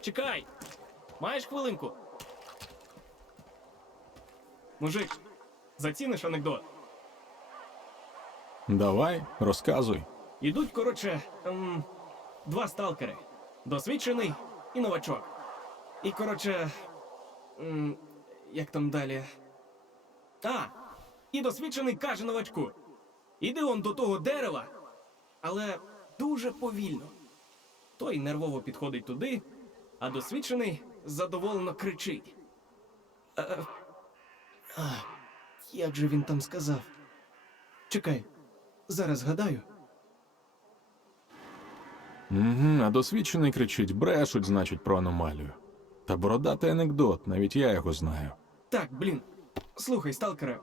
Чекай! Маєш хвилинку? Мужик, заціниш анекдот. Давай, розказуй. Ідуть, коротше, ем, два сталкери. Досвідчений і новачок. І, коротше. Ем, як там далі? А! І досвідчений каже новачку: Іди он до того дерева, але дуже повільно. Той нервово підходить туди, а досвідчений задоволено кричить. Е, а, як же він там сказав? Чекай, зараз гадаю. Угу, а досвідчений кричить, брешуть, значить, про аномалію. Та бородатий анекдот, навіть я його знаю. Так, блін. Слухай, сталкере,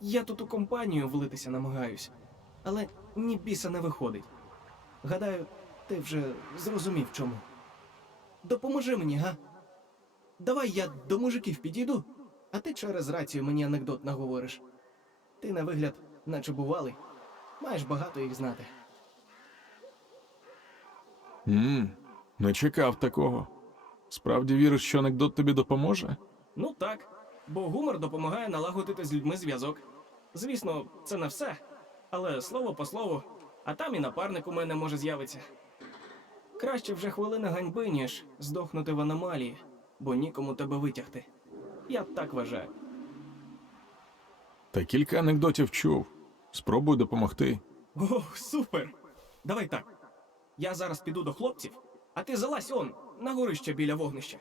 я тут у компанію влитися намагаюсь, але ні біса не виходить. Гадаю, ти вже зрозумів чому. Допоможи мені, га? Давай я до мужиків підійду, а ти через рацію мені анекдот наговориш. Ти на вигляд, наче бувалий, маєш багато їх знати. Мм, не чекав такого. Справді віриш, що анекдот тобі допоможе? Ну так, бо гумор допомагає налагодити з людьми зв'язок. Звісно, це не все, але слово по слову, а там і напарник у мене може з'явитися. Краще вже хвилина ганьби, ніж здохнути в аномалії, бо нікому тебе витягти. Я так вважаю. Та кілька анекдотів чув. Спробуй допомогти. О, супер! Давай так. Я зараз піду до хлопців, а ти залазь он, на горище біля вогнища.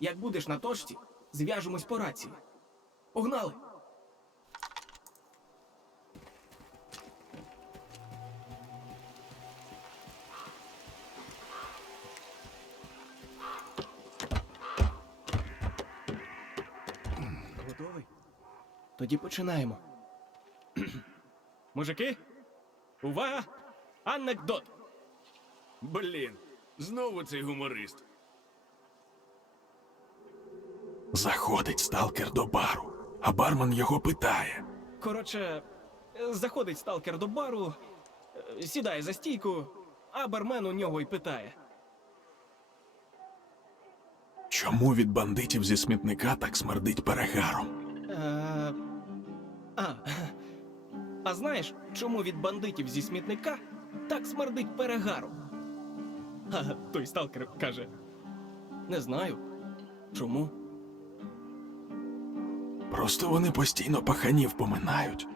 Як будеш на точці, зв'яжемось по рації. Погнали! Тоді починаємо. Мужики, увага! Анекдот! Блін, знову цей гуморист. Заходить сталкер до бару, а бармен його питає. Коротше, заходить сталкер до бару, е, сідає за стійку, а бармен у нього й питає. Чому від бандитів зі смітника так смердить перегаром? Е, а, а знаєш, чому від бандитів зі смітника так смердить перегаром? А той сталкер каже: Не знаю. Чому? Просто вони постійно паханів поминають.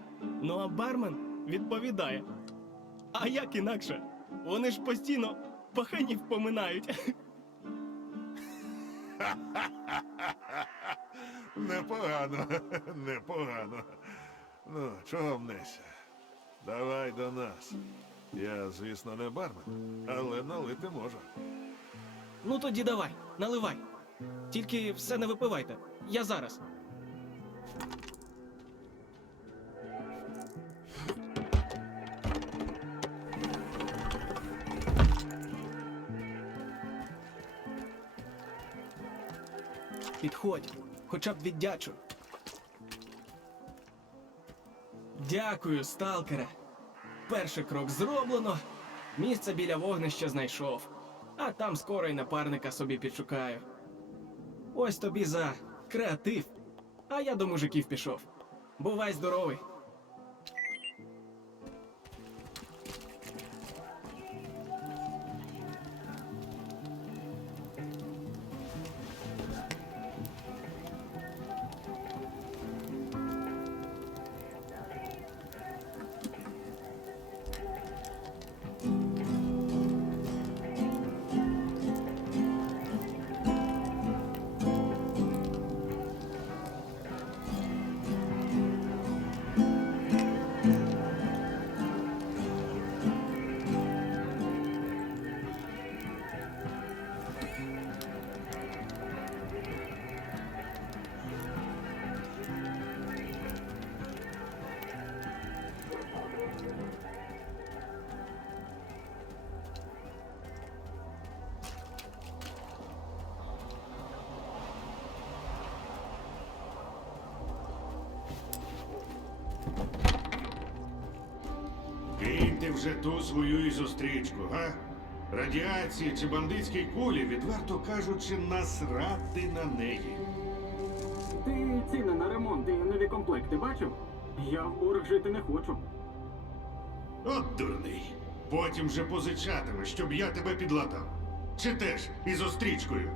Ну а бармен відповідає: А як інакше? Вони ж постійно паханів поминають. Непогано, непогано. Ну, чого мнешся? Давай до нас. Я, звісно, не бармен, але налити можу. Ну тоді давай, наливай. Тільки все не випивайте. Я зараз. Підходь, хоча б віддячу. Дякую, сталкере. Перший крок зроблено. Місце біля вогнища знайшов. А там скоро й напарника собі підшукаю. Ось тобі за креатив. А я до мужиків пішов. Бувай здоровий. Вже ту свою і зустрічку, га? радіації чи бандитській кулі, відверто кажучи, насрати на неї. Ти ціни на ремонт і нові комплекти бачив? Я в борг жити не хочу. От дурний. Потім же позичатиме, щоб я тебе підлатав. Чи теж із острічкою.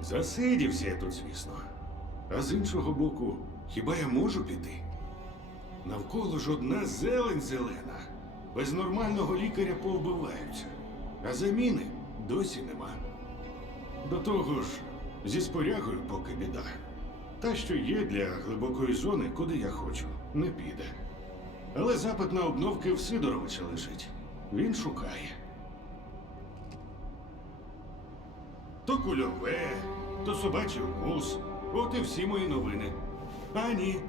Засидівся я тут, звісно. А з іншого боку, хіба я можу піти? Навколо ж одна зелень зелена. Без нормального лікаря повбиваються. А заміни досі нема. До того ж, зі спорягою поки біда. Та, що є для глибокої зони, куди я хочу, не піде. Але запит на обновки в Сидоровича лежить. Він шукає. То кульове, то собачий укус. От і всі мої новини. А ні,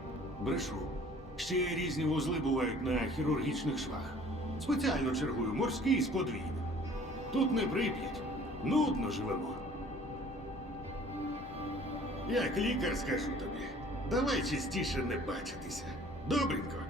брешу. Ще різні вузли бувають на хірургічних швах. Спеціально чергую морський з подвійним. Тут не прип'ять. Нудно живемо. Як лікар скажу тобі, давай частіше не бачитися. Добренько.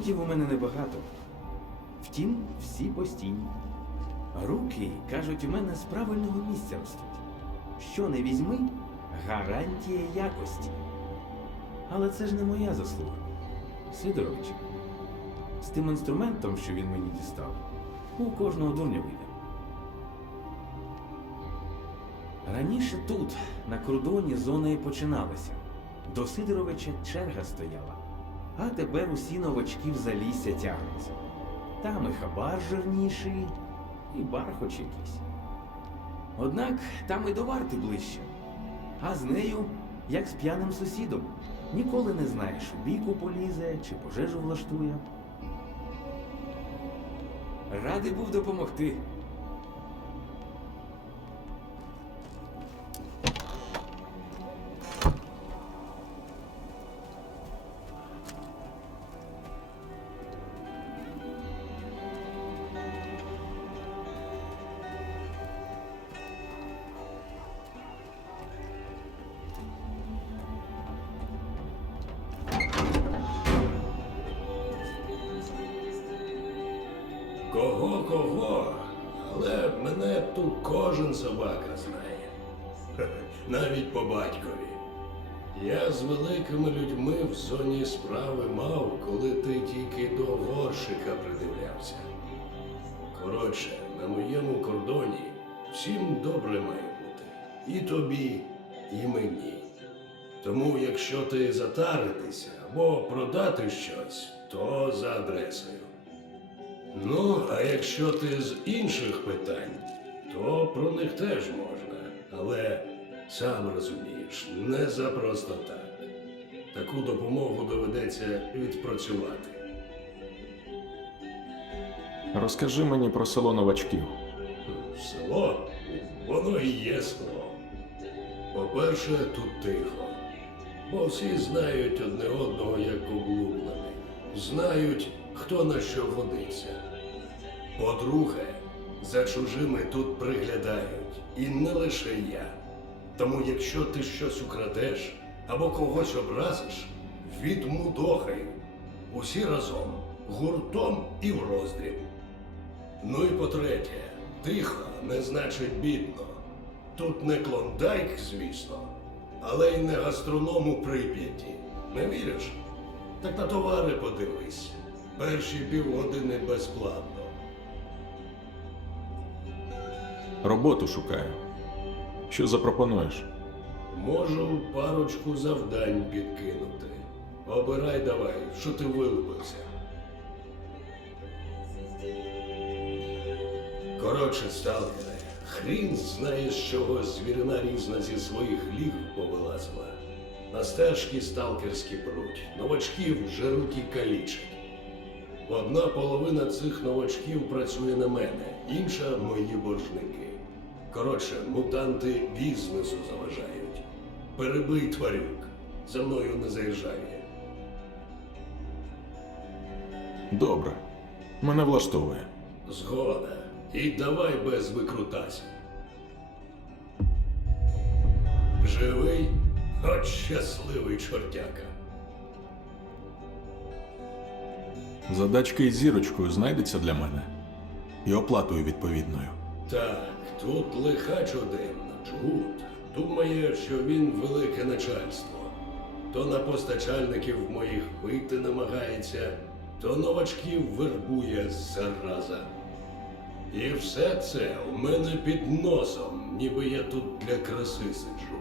Клієнтів у мене небагато. Втім, всі постійні. Руки, кажуть, у мене з правильного місця ростуть. Що не візьми, гарантія якості. Але це ж не моя заслуга. Сидорович, з тим інструментом, що він мені дістав, у кожного дурня вийде. Раніше тут, на кордоні, зона і починалася. До Сидоровича черга стояла. А тепер усі новачки в залісся тягнуться. Там і хабар жирніший, і бар хоч якийсь. Однак там і до варти ближче. А з нею, як з п'яним сусідом, ніколи не знаєш, у полізе чи пожежу влаштує. Радий був допомогти. Кого кого? Але мене тут кожен собака знає. Навіть по батькові. Я з великими людьми в зоні справи мав, коли ти тільки до горшика придивлявся. Коротше, на моєму кордоні всім добре має бути. І тобі, і мені. Тому, якщо ти затаритися або продати щось, то за адресою. Ну, а якщо ти з інших питань, то про них теж можна. Але сам розумієш, не за просто так. Таку допомогу доведеться відпрацювати. Розкажи мені про село новачків. Село, воно і є село. По-перше, тут тихо, бо всі знають одне одного як облуплених, знають, хто на що годиться. По-друге, за чужими тут приглядають, і не лише я. Тому якщо ти щось украдеш або когось образиш, відмудохай. Усі разом, гуртом і в роздріб. Ну і по-третє, тихо не значить бідно. Тут не клондайк, звісно, але й не гастроном у Прип'яті. Не віриш? Так на товари подивись. Перші півгодини безплатно. Роботу шукаю. Що запропонуєш? Можу парочку завдань підкинути. Обирай давай, що ти вилупився. Коротше, сталкере, хрін знає, з чого звірина різна зі своїх ліг повилазила. На стежки сталкерські пруть, новачків жеруть і калічать. Одна половина цих новачків працює на мене, інша мої боржники. Коротше, мутанти бізнесу заважають. Перебий тварюк, за мною не заїжджає. Добре. Мене влаштовує. Згода. І давай без викрутасів. Живий? От щасливий чортяка. Задачка із зірочкою знайдеться для мене. І оплатою відповідною. Так, тут лихач один, Джгут, думає, що він велике начальство. То на постачальників моїх вийти намагається, то новачків вербує зараза. І все це у мене під носом, ніби я тут для краси сиджу.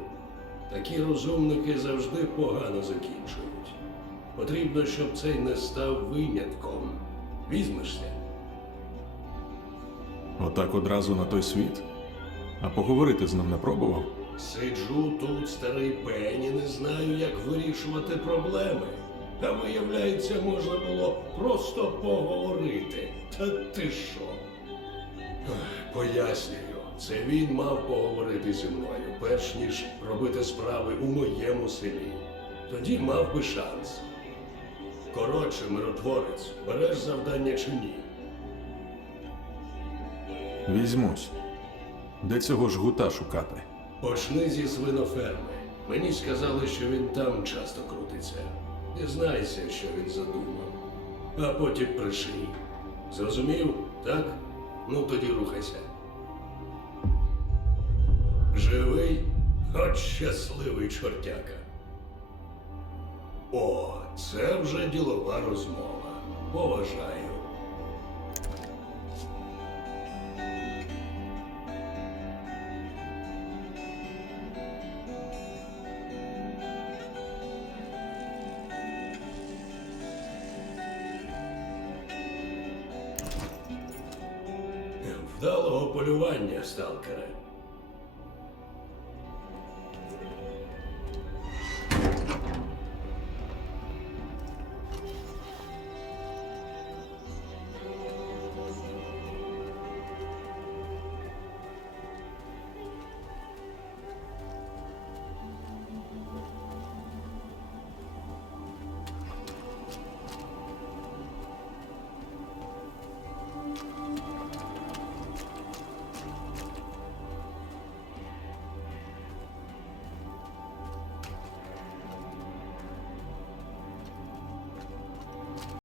Такі розумники завжди погано закінчують. Потрібно, щоб цей не став винятком. Візьмешся. Отак одразу на той світ. А поговорити з ним не пробував. Сиджу тут, старий пень, і не знаю, як вирішувати проблеми. А виявляється, можна було просто поговорити. Та ти що? Пояснюю, це він мав поговорити зі мною, перш ніж робити справи у моєму селі. Тоді мав би шанс. Коротше, миротворець, береш завдання чи ні? Візьмусь. Де цього жгута шукати? Почни зі свиноферми. Мені сказали, що він там часто крутиться. Дізнайся, що він задумав. А потім приший. Зрозумів? Так? Ну тоді рухайся. Живий? От щасливий чортяка. О, це вже ділова розмова. Поважаю. Вдалого полювання, сталкере.